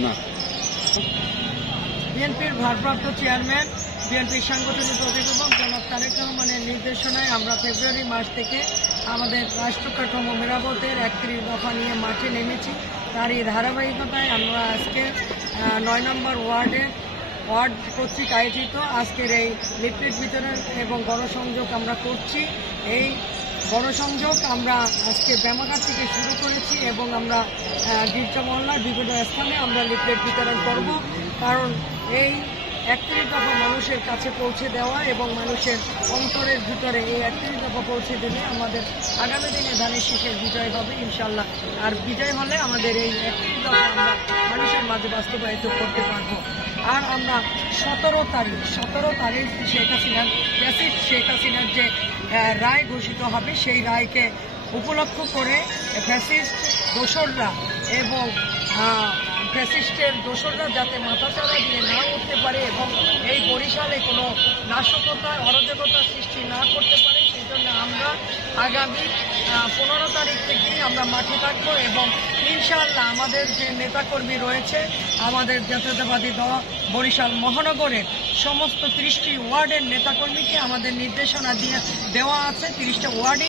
না। বিএনপির ভারপ্রাপ্ত চেয়ারম্যান, বিএনপির সাংগঠনিক অধিবেশক জনাব তারেক রহমানের নির্দেশনায় আমরা ফেব্রুয়ারি মাস থেকে আমাদের রাষ্ট্র কাঠামো মেরামতের 31 দফা নিয়ে মাঠে নেমেছি। তারই ধারাবাহিকতায় আমরা আজকে 9 নম্বর ওয়ার্ড কর্তৃক আয়োজিত আজকের এই লিফলেট বিতরণ এবং গণসংযোগ আমরা করছি। এই গণসংযোগ আমরা আজকে ব্যায়ামাগার থেকে শুরু করেছি এবং আমরা গির্জা মহল্লার বিভিন্ন স্থানে আমরা লিফলেট বিতরণ করব। কারণ এই 31 দফা মানুষের কাছে পৌঁছে দেওয়া এবং মানুষের অন্তরের ভিতরে এই 31 দফা পৌঁছে দিলে আমাদের আগামী দিনে ধানের শীষের বিজয় হবে ইনশাল্লাহ। আর বিজয় হলে আমাদের এই 31 দফা আমরা মানুষের মাঝে বাস্তবায়িত করতে পারবো। আর আমরা 17 তারিখ শেখ হাসিনার যে রায় ঘোষিত হবে সেই রায়কে উপলক্ষ করে ফ্যাসিস্ট দোসররা এবং ফ্যাসিস্টের দোসররা যাতে মাথাচাড়া দিয়ে না উঠতে পারে এবং এই বরিশালে কোনো নাশকতা অরাজকতা সৃষ্টি না করতে পারে, সেই জন্য আমরা আগামী 15 তারিখ থেকেই আমরা মাঠে থাকবো এবং ইনশাআল্লাহ আমাদের যে নেতাকর্মী রয়েছে, আমাদের জাতীয়তাবাদী দল বরিশাল মহানগরের সমস্ত 30টি ওয়ার্ডের নেতাকর্মীকে আমাদের নির্দেশনা দেওয়া আছে। 30টা ওয়ার্ডে